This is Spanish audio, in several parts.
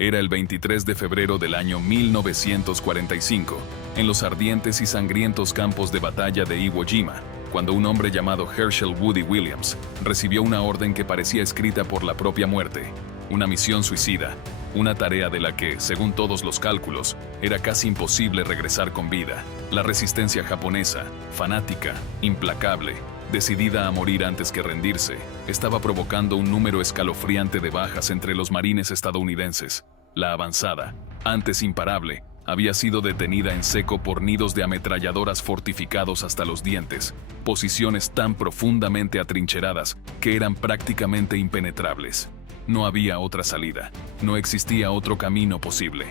Era el 23 de febrero del año 1945, en los ardientes y sangrientos campos de batalla de Iwo Jima, cuando un hombre llamado Herschel Woody Williams recibió una orden que parecía escrita por la propia muerte, una misión suicida, una tarea de la que, según todos los cálculos, era casi imposible regresar con vida. La resistencia japonesa, fanática, implacable, decidida a morir antes que rendirse, estaba provocando un número escalofriante de bajas entre los marines estadounidenses. La avanzada, antes imparable, había sido detenida en seco por nidos de ametralladoras fortificados hasta los dientes, posiciones tan profundamente atrincheradas que eran prácticamente impenetrables. No había otra salida, no existía otro camino posible.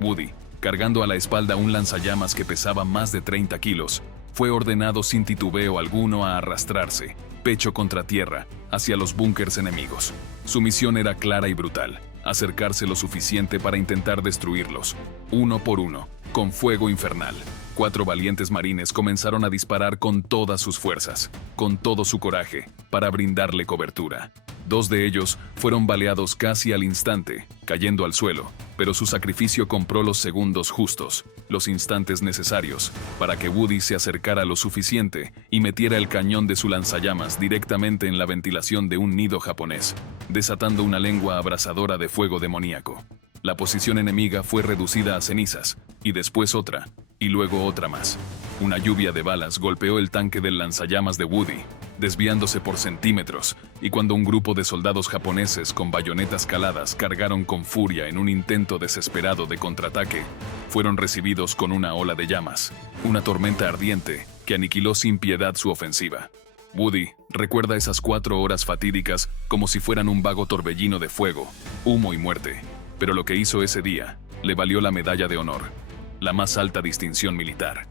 Woody, cargando a la espalda un lanzallamas que pesaba más de 30 kilos, fue ordenado sin titubeo alguno a arrastrarse, pecho contra tierra, hacia los búnkers enemigos. Su misión era clara y brutal: acercarse lo suficiente para intentar destruirlos, uno por uno, con fuego infernal. 4 valientes marines comenzaron a disparar con todas sus fuerzas, con todo su coraje, para brindarle cobertura. 2 de ellos fueron baleados casi al instante, cayendo al suelo, pero su sacrificio compró los segundos justos, los instantes necesarios, para que Woody se acercara lo suficiente y metiera el cañón de su lanzallamas directamente en la ventilación de un nido japonés, desatando una lengua abrasadora de fuego demoníaco. La posición enemiga fue reducida a cenizas, y después otra, y luego otra más. Una lluvia de balas golpeó el tanque del lanzallamas de Woody, desviándose por centímetros, y cuando un grupo de soldados japoneses con bayonetas caladas cargaron con furia en un intento desesperado de contraataque, fueron recibidos con una ola de llamas, una tormenta ardiente que aniquiló sin piedad su ofensiva. Woody recuerda esas 4 horas fatídicas como si fueran un vago torbellino de fuego, humo y muerte, pero lo que hizo ese día le valió la medalla de honor, la más alta distinción militar.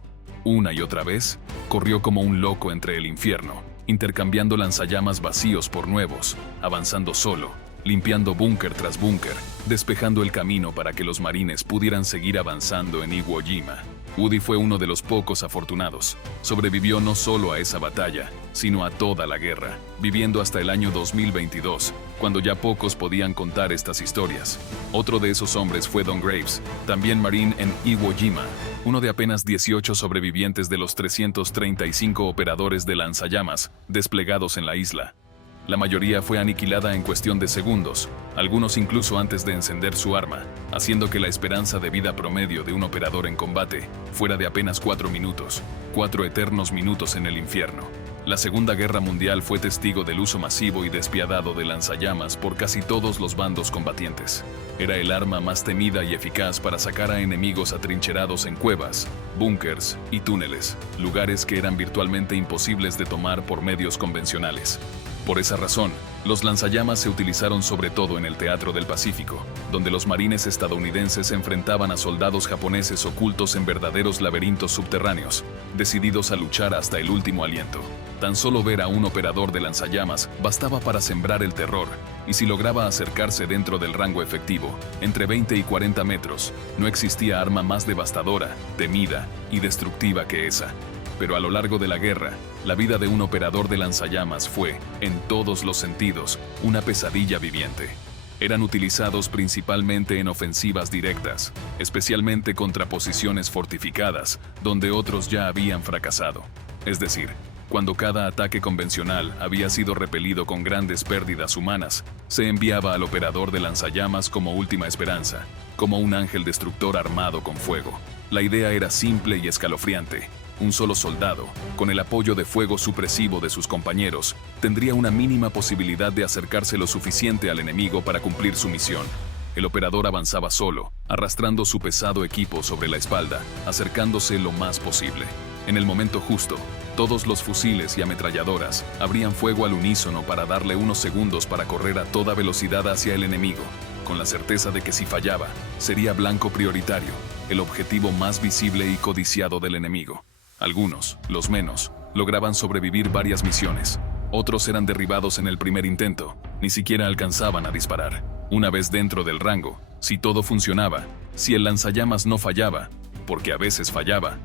Una y otra vez, corrió como un loco entre el infierno, intercambiando lanzallamas vacíos por nuevos, avanzando solo, limpiando búnker tras búnker, despejando el camino para que los marines pudieran seguir avanzando en Iwo Jima. Woody fue uno de los pocos afortunados. Sobrevivió no solo a esa batalla, sino a toda la guerra, viviendo hasta el año 2022, cuando ya pocos podían contar estas historias. Otro de esos hombres fue Don Graves, también marín en Iwo Jima, uno de apenas 18 sobrevivientes de los 335 operadores de lanzallamas desplegados en la isla. La mayoría fue aniquilada en cuestión de segundos, algunos incluso antes de encender su arma, haciendo que la esperanza de vida promedio de un operador en combate fuera de apenas 4 minutos, 4 eternos minutos en el infierno. La Segunda Guerra Mundial fue testigo del uso masivo y despiadado de lanzallamas por casi todos los bandos combatientes. Era el arma más temida y eficaz para sacar a enemigos atrincherados en cuevas, búnkers y túneles, lugares que eran virtualmente imposibles de tomar por medios convencionales. Por esa razón, los lanzallamas se utilizaron sobre todo en el Teatro del Pacífico, donde los marines estadounidenses se enfrentaban a soldados japoneses ocultos en verdaderos laberintos subterráneos, decididos a luchar hasta el último aliento. Tan solo ver a un operador de lanzallamas bastaba para sembrar el terror, y si lograba acercarse dentro del rango efectivo, entre 20 y 40 metros, no existía arma más devastadora, temida y destructiva que esa. Pero a lo largo de la guerra, la vida de un operador de lanzallamas fue, en todos los sentidos, una pesadilla viviente. Eran utilizados principalmente en ofensivas directas, especialmente contra posiciones fortificadas, donde otros ya habían fracasado. Es decir, cuando cada ataque convencional había sido repelido con grandes pérdidas humanas, se enviaba al operador de lanzallamas como última esperanza, como un ángel destructor armado con fuego. La idea era simple y escalofriante. Un solo soldado, con el apoyo de fuego supresivo de sus compañeros, tendría una mínima posibilidad de acercarse lo suficiente al enemigo para cumplir su misión. El operador avanzaba solo, arrastrando su pesado equipo sobre la espalda, acercándose lo más posible. En el momento justo, todos los fusiles y ametralladoras abrían fuego al unísono para darle unos segundos para correr a toda velocidad hacia el enemigo, con la certeza de que si fallaba, sería blanco prioritario, el objetivo más visible y codiciado del enemigo. Algunos, los menos, lograban sobrevivir varias misiones. Otros eran derribados en el primer intento, ni siquiera alcanzaban a disparar. Una vez dentro del rango, si todo funcionaba, si el lanzallamas no fallaba, porque a veces fallaba,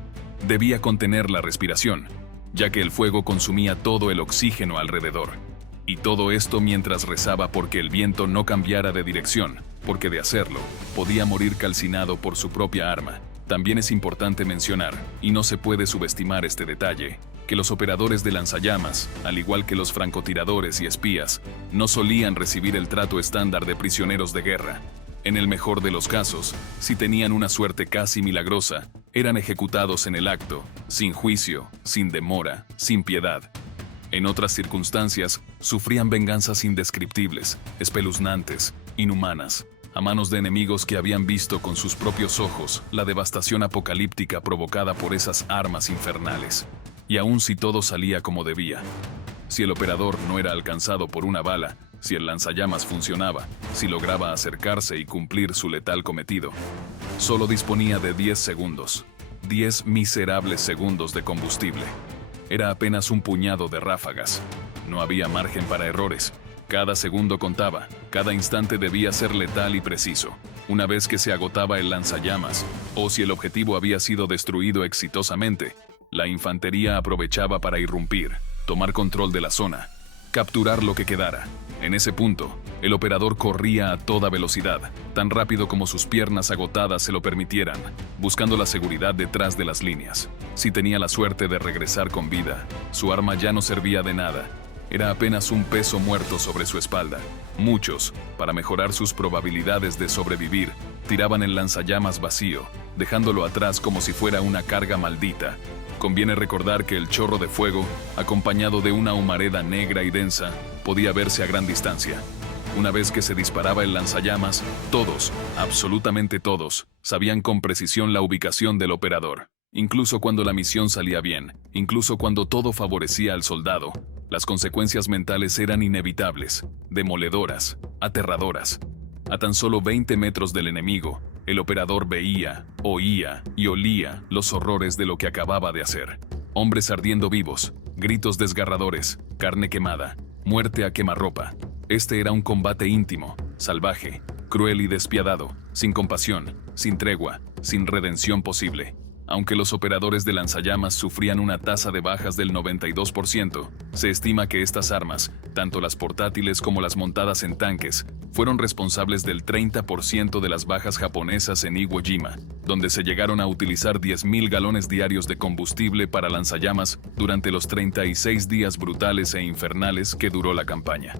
debía contener la respiración, ya que el fuego consumía todo el oxígeno alrededor. Y todo esto mientras rezaba porque el viento no cambiara de dirección, porque de hacerlo, podía morir calcinado por su propia arma. También es importante mencionar, y no se puede subestimar este detalle, que los operadores de lanzallamas, al igual que los francotiradores y espías, no solían recibir el trato estándar de prisioneros de guerra. En el mejor de los casos, si tenían una suerte casi milagrosa, eran ejecutados en el acto, sin juicio, sin demora, sin piedad. En otras circunstancias, sufrían venganzas indescriptibles, espeluznantes, inhumanas, a manos de enemigos que habían visto con sus propios ojos la devastación apocalíptica provocada por esas armas infernales. Y aun si todo salía como debía, si el operador no era alcanzado por una bala, si el lanzallamas funcionaba, si lograba acercarse y cumplir su letal cometido, solo disponía de 10 segundos. 10 miserables segundos de combustible. Era apenas un puñado de ráfagas. No había margen para errores. Cada segundo contaba, cada instante debía ser letal y preciso. Una vez que se agotaba el lanzallamas, o si el objetivo había sido destruido exitosamente, la infantería aprovechaba para irrumpir, tomar control de la zona, capturar lo que quedara. En ese punto, el operador corría a toda velocidad, tan rápido como sus piernas agotadas se lo permitieran, buscando la seguridad detrás de las líneas. Si tenía la suerte de regresar con vida, su arma ya no servía de nada. Era apenas un peso muerto sobre su espalda. Muchos, para mejorar sus probabilidades de sobrevivir, tiraban el lanzallamas vacío, dejándolo atrás como si fuera una carga maldita. Conviene recordar que el chorro de fuego, acompañado de una humareda negra y densa, podía verse a gran distancia. Una vez que se disparaba el lanzallamas, todos, absolutamente todos, sabían con precisión la ubicación del operador. Incluso cuando la misión salía bien, incluso cuando todo favorecía al soldado, las consecuencias mentales eran inevitables, demoledoras, aterradoras. A tan solo 20 metros del enemigo, el operador veía, oía y olía los horrores de lo que acababa de hacer. Hombres ardiendo vivos, gritos desgarradores, carne quemada, muerte a quemarropa. Este era un combate íntimo, salvaje, cruel y despiadado, sin compasión, sin tregua, sin redención posible. Aunque los operadores de lanzallamas sufrían una tasa de bajas del 92%, se estima que estas armas, tanto las portátiles como las montadas en tanques, fueron responsables del 30% de las bajas japonesas en Iwo Jima, donde se llegaron a utilizar 10.000 galones diarios de combustible para lanzallamas durante los 36 días brutales e infernales que duró la campaña.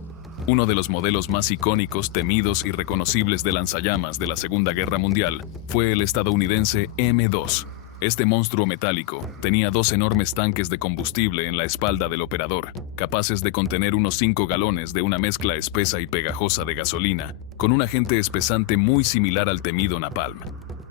Uno de los modelos más icónicos, temidos y reconocibles de lanzallamas de la Segunda Guerra Mundial fue el estadounidense M2. Este monstruo metálico tenía 2 enormes tanques de combustible en la espalda del operador, capaces de contener unos 5 galones de una mezcla espesa y pegajosa de gasolina, con un agente espesante muy similar al temido napalm.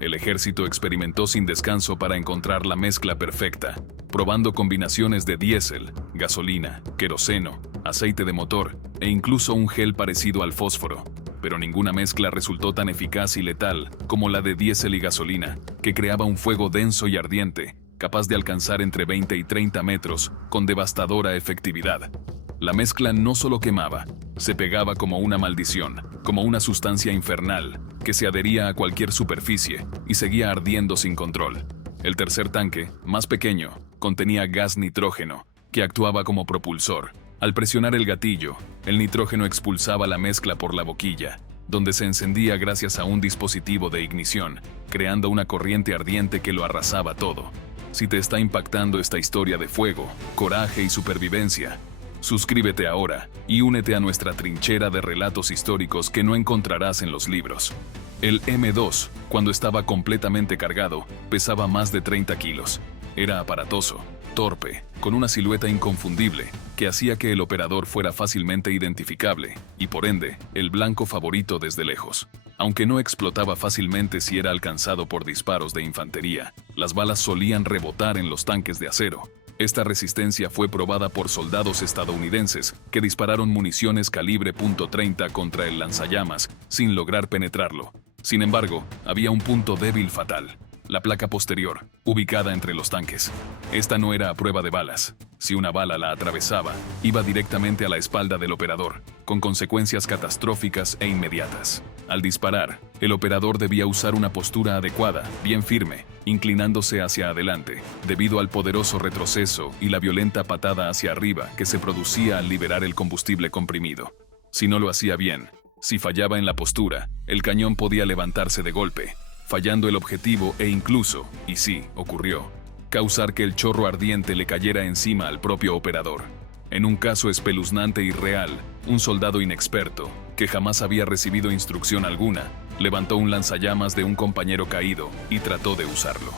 El ejército experimentó sin descanso para encontrar la mezcla perfecta, probando combinaciones de diésel, gasolina, queroseno, aceite de motor e incluso un gel parecido al fósforo. Pero ninguna mezcla resultó tan eficaz y letal como la de diésel y gasolina, que creaba un fuego denso y ardiente, capaz de alcanzar entre 20 y 30 metros, con devastadora efectividad. La mezcla no solo quemaba, se pegaba como una maldición, como una sustancia infernal, que se adhería a cualquier superficie y seguía ardiendo sin control. El tercer tanque, más pequeño, contenía gas nitrógeno, que actuaba como propulsor. Al presionar el gatillo, el nitrógeno expulsaba la mezcla por la boquilla, donde se encendía gracias a un dispositivo de ignición, creando una corriente ardiente que lo arrasaba todo. Si te está impactando esta historia de fuego, coraje y supervivencia, suscríbete ahora y únete a nuestra trinchera de relatos históricos que no encontrarás en los libros. El M2, cuando estaba completamente cargado, pesaba más de 30 kilos. Era aparatoso, torpe, con una silueta inconfundible, que hacía que el operador fuera fácilmente identificable, y por ende, el blanco favorito desde lejos. Aunque no explotaba fácilmente si era alcanzado por disparos de infantería, las balas solían rebotar en los tanques de acero. Esta resistencia fue probada por soldados estadounidenses que dispararon municiones calibre .30 contra el lanzallamas sin lograr penetrarlo. Sin embargo, había un punto débil fatal. la placa posterior, ubicada entre los tanques. Esta no era a prueba de balas. Si una bala la atravesaba, iba directamente a la espalda del operador, con consecuencias catastróficas e inmediatas. Al disparar, el operador debía usar una postura adecuada, bien firme, inclinándose hacia adelante, debido al poderoso retroceso y la violenta patada hacia arriba que se producía al liberar el combustible comprimido. Si no lo hacía bien, si fallaba en la postura, el cañón podía levantarse de golpe, fallando el objetivo e incluso, y sí, ocurrió, causar que el chorro ardiente le cayera encima al propio operador. En un caso espeluznante y real, un soldado inexperto, que jamás había recibido instrucción alguna, levantó un lanzallamas de un compañero caído y trató de usarlo.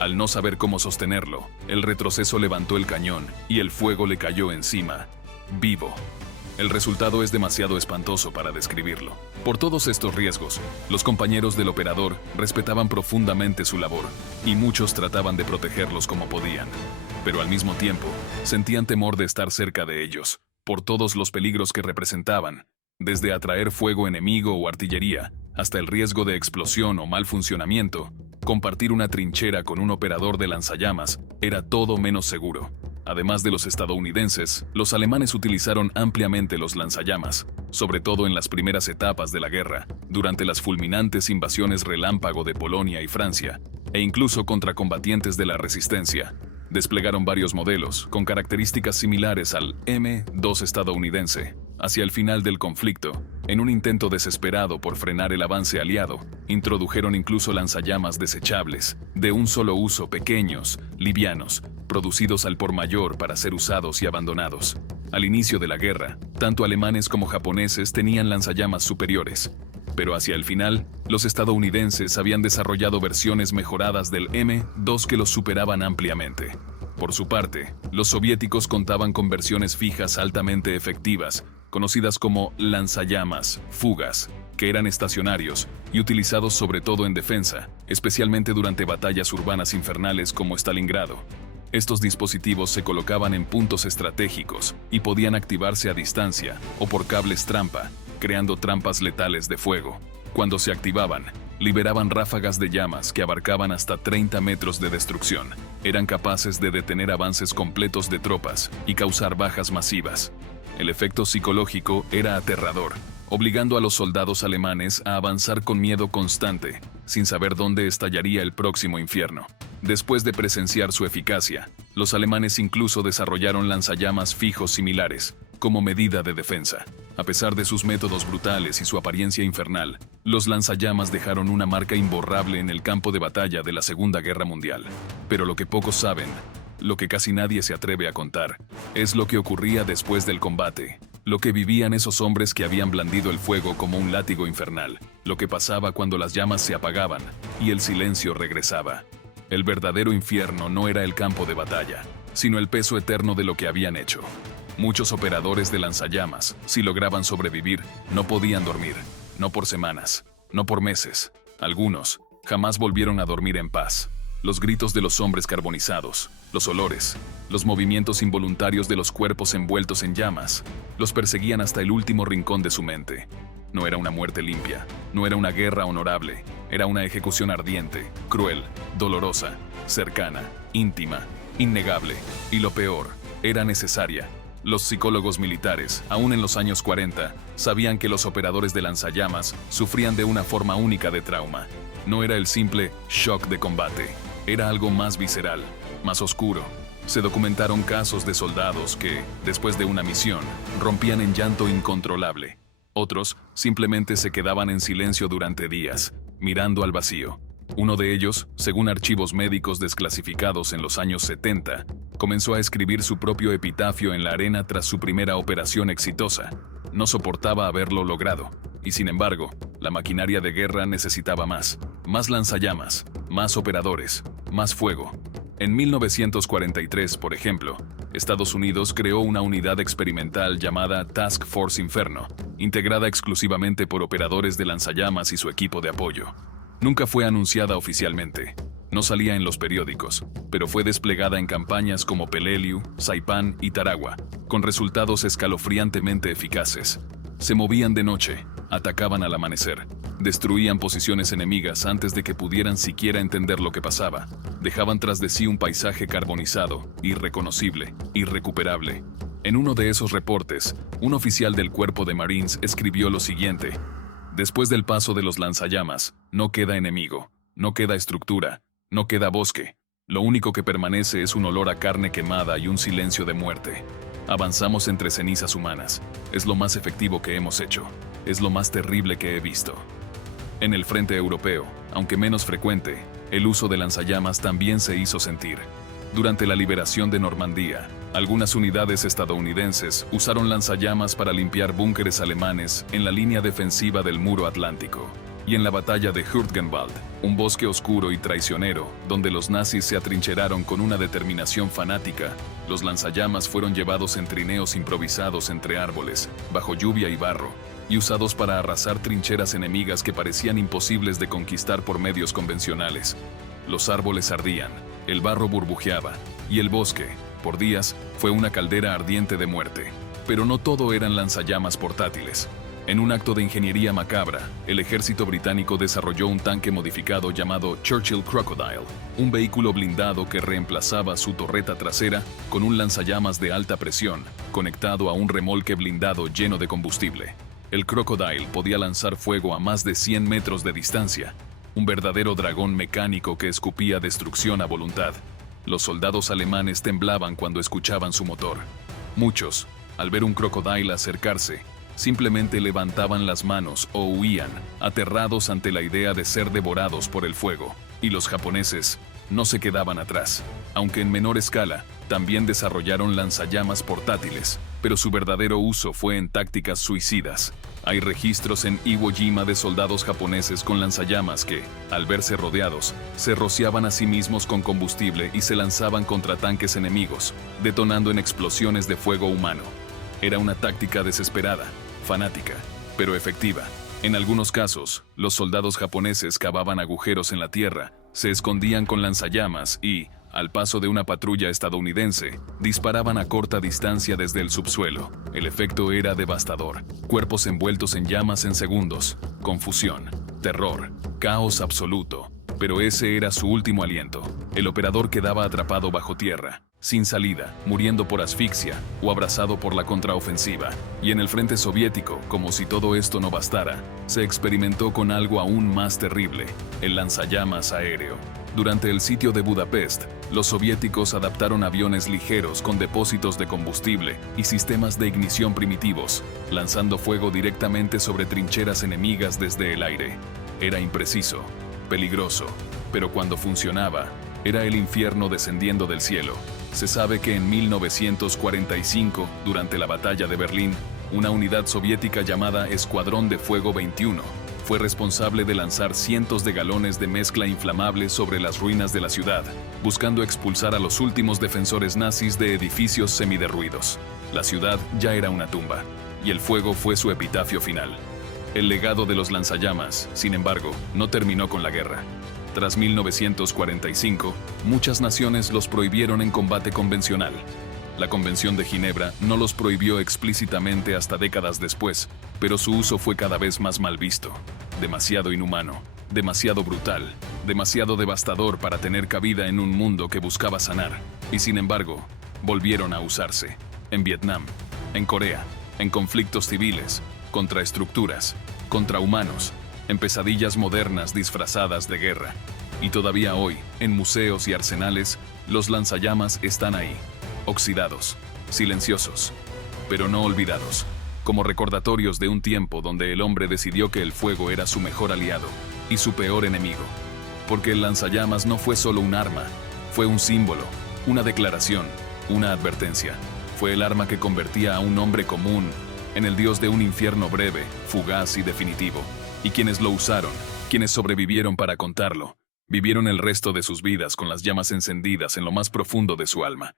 Al no saber cómo sostenerlo, el retroceso levantó el cañón y el fuego le cayó encima, vivo. El resultado es demasiado espantoso para describirlo. Por todos estos riesgos, los compañeros del operador respetaban profundamente su labor, y muchos trataban de protegerlos como podían. Pero al mismo tiempo, sentían temor de estar cerca de ellos, por todos los peligros que representaban, desde atraer fuego enemigo o artillería, hasta el riesgo de explosión o mal funcionamiento. Compartir una trinchera con un operador de lanzallamas era todo menos seguro. Además de los estadounidenses, los alemanes utilizaron ampliamente los lanzallamas, sobre todo en las primeras etapas de la guerra, durante las fulminantes invasiones relámpago de Polonia y Francia, e incluso contra combatientes de la resistencia. Desplegaron varios modelos, con características similares al M2 estadounidense. Hacia el final del conflicto, en un intento desesperado por frenar el avance aliado, introdujeron incluso lanzallamas desechables, de un solo uso, pequeños, livianos, producidos al por mayor para ser usados y abandonados. Al inicio de la guerra, tanto alemanes como japoneses tenían lanzallamas superiores, pero hacia el final, los estadounidenses habían desarrollado versiones mejoradas del M2 que los superaban ampliamente. Por su parte, los soviéticos contaban con versiones fijas altamente efectivas, conocidas como lanzallamas, fugas, que eran estacionarios y utilizados sobre todo en defensa, especialmente durante batallas urbanas infernales como Stalingrado. Estos dispositivos se colocaban en puntos estratégicos y podían activarse a distancia o por cables trampa, creando trampas letales de fuego. Cuando se activaban, liberaban ráfagas de llamas que abarcaban hasta 30 metros de destrucción. Eran capaces de detener avances completos de tropas y causar bajas masivas. El efecto psicológico era aterrador, obligando a los soldados alemanes a avanzar con miedo constante, sin saber dónde estallaría el próximo infierno. Después de presenciar su eficacia, los alemanes incluso desarrollaron lanzallamas fijos similares, como medida de defensa. A pesar de sus métodos brutales y su apariencia infernal, los lanzallamas dejaron una marca imborrable en el campo de batalla de la Segunda Guerra Mundial. Pero lo que pocos saben, lo que casi nadie se atreve a contar, es lo que ocurría después del combate, lo que vivían esos hombres que habían blandido el fuego como un látigo infernal, lo que pasaba cuando las llamas se apagaban y el silencio regresaba. El verdadero infierno no era el campo de batalla, sino el peso eterno de lo que habían hecho. Muchos operadores de lanzallamas, si lograban sobrevivir, no podían dormir, no por semanas, no por meses. Algunos jamás volvieron a dormir en paz. Los gritos de los hombres carbonizados, los olores, los movimientos involuntarios de los cuerpos envueltos en llamas, los perseguían hasta el último rincón de su mente. No era una muerte limpia, no era una guerra honorable, era una ejecución ardiente, cruel, dolorosa, cercana, íntima, innegable, y lo peor, era necesaria. Los psicólogos militares, aún en los años 40, sabían que los operadores de lanzallamas sufrían de una forma única de trauma. No era el simple shock de combate, era algo más visceral, más oscuro. Se documentaron casos de soldados que, después de una misión, rompían en llanto incontrolable. Otros simplemente se quedaban en silencio durante días, mirando al vacío. Uno de ellos, según archivos médicos desclasificados en los años 70, comenzó a escribir su propio epitafio en la arena tras su primera operación exitosa. No soportaba haberlo logrado, y sin embargo, la maquinaria de guerra necesitaba más lanzallamas, más operadores, más fuego. En 1943, por ejemplo, Estados Unidos creó una unidad experimental llamada Task Force Inferno, integrada exclusivamente por operadores de lanzallamas y su equipo de apoyo. Nunca fue anunciada oficialmente, no salía en los periódicos, pero fue desplegada en campañas como Peleliu, Saipán y Tarawa, con resultados escalofriantemente eficaces. Se movían de noche, atacaban al amanecer, destruían posiciones enemigas antes de que pudieran siquiera entender lo que pasaba. Dejaban tras de sí un paisaje carbonizado, irreconocible, irrecuperable. En uno de esos reportes, un oficial del Cuerpo de Marines escribió lo siguiente: después del paso de los lanzallamas, no queda enemigo, no queda estructura, no queda bosque. Lo único que permanece es un olor a carne quemada y un silencio de muerte. Avanzamos entre cenizas humanas. Es lo más efectivo que hemos hecho. Es lo más terrible que he visto. En el frente europeo, aunque menos frecuente, el uso de lanzallamas también se hizo sentir. Durante la liberación de Normandía, algunas unidades estadounidenses usaron lanzallamas para limpiar búnkeres alemanes en la línea defensiva del Muro Atlántico. Y en la batalla de Hürtgenwald, un bosque oscuro y traicionero, donde los nazis se atrincheraron con una determinación fanática, los lanzallamas fueron llevados en trineos improvisados entre árboles, bajo lluvia y barro, y usados para arrasar trincheras enemigas que parecían imposibles de conquistar por medios convencionales. Los árboles ardían, el barro burbujeaba, y el bosque, por días, fue una caldera ardiente de muerte. Pero no todo eran lanzallamas portátiles. En un acto de ingeniería macabra, el ejército británico desarrolló un tanque modificado llamado Churchill Crocodile, un vehículo blindado que reemplazaba su torreta trasera con un lanzallamas de alta presión, conectado a un remolque blindado lleno de combustible. El Crocodile podía lanzar fuego a más de 100 metros de distancia, un verdadero dragón mecánico que escupía destrucción a voluntad. Los soldados alemanes temblaban cuando escuchaban su motor. Muchos, al ver un Crocodile acercarse, simplemente levantaban las manos o huían, aterrados ante la idea de ser devorados por el fuego. Y los japoneses no se quedaban atrás. Aunque en menor escala, también desarrollaron lanzallamas portátiles, pero su verdadero uso fue en tácticas suicidas. Hay registros en Iwo Jima de soldados japoneses con lanzallamas que, al verse rodeados, se rociaban a sí mismos con combustible y se lanzaban contra tanques enemigos, detonando en explosiones de fuego humano. Era una táctica desesperada, fanática, pero efectiva. En algunos casos, los soldados japoneses cavaban agujeros en la tierra, se escondían con lanzallamas y, al paso de una patrulla estadounidense, disparaban a corta distancia desde el subsuelo. El efecto era devastador. Cuerpos envueltos en llamas en segundos, confusión, terror, caos absoluto. Pero ese era su último aliento. El operador quedaba atrapado bajo tierra, sin salida, muriendo por asfixia o abrazado por la contraofensiva. Y en el frente soviético, como si todo esto no bastara, se experimentó con algo aún más terrible: el lanzallamas aéreo. Durante el sitio de Budapest, los soviéticos adaptaron aviones ligeros con depósitos de combustible y sistemas de ignición primitivos, lanzando fuego directamente sobre trincheras enemigas desde el aire. Era impreciso, peligroso, pero cuando funcionaba, era el infierno descendiendo del cielo. Se sabe que en 1945, durante la batalla de Berlín, una unidad soviética llamada Escuadrón de Fuego 21 fue responsable de lanzar cientos de galones de mezcla inflamable sobre las ruinas de la ciudad, buscando expulsar a los últimos defensores nazis de edificios semiderruidos. La ciudad ya era una tumba, y el fuego fue su epitafio final. El legado de los lanzallamas, sin embargo, no terminó con la guerra. Tras 1945, muchas naciones los prohibieron en combate convencional. La Convención de Ginebra no los prohibió explícitamente hasta décadas después, pero su uso fue cada vez más mal visto. Demasiado inhumano, demasiado brutal, demasiado devastador para tener cabida en un mundo que buscaba sanar. Y sin embargo, volvieron a usarse. En Vietnam, en Corea, en conflictos civiles, contra estructuras, contra humanos, en pesadillas modernas disfrazadas de guerra. Y todavía hoy, en museos y arsenales, los lanzallamas están ahí, oxidados, silenciosos, pero no olvidados, como recordatorios de un tiempo donde el hombre decidió que el fuego era su mejor aliado y su peor enemigo. Porque el lanzallamas no fue solo un arma, fue un símbolo, una declaración, una advertencia. Fue el arma que convertía a un hombre común en el dios de un infierno breve, fugaz y definitivo. Y quienes lo usaron, quienes sobrevivieron para contarlo, vivieron el resto de sus vidas con las llamas encendidas en lo más profundo de su alma.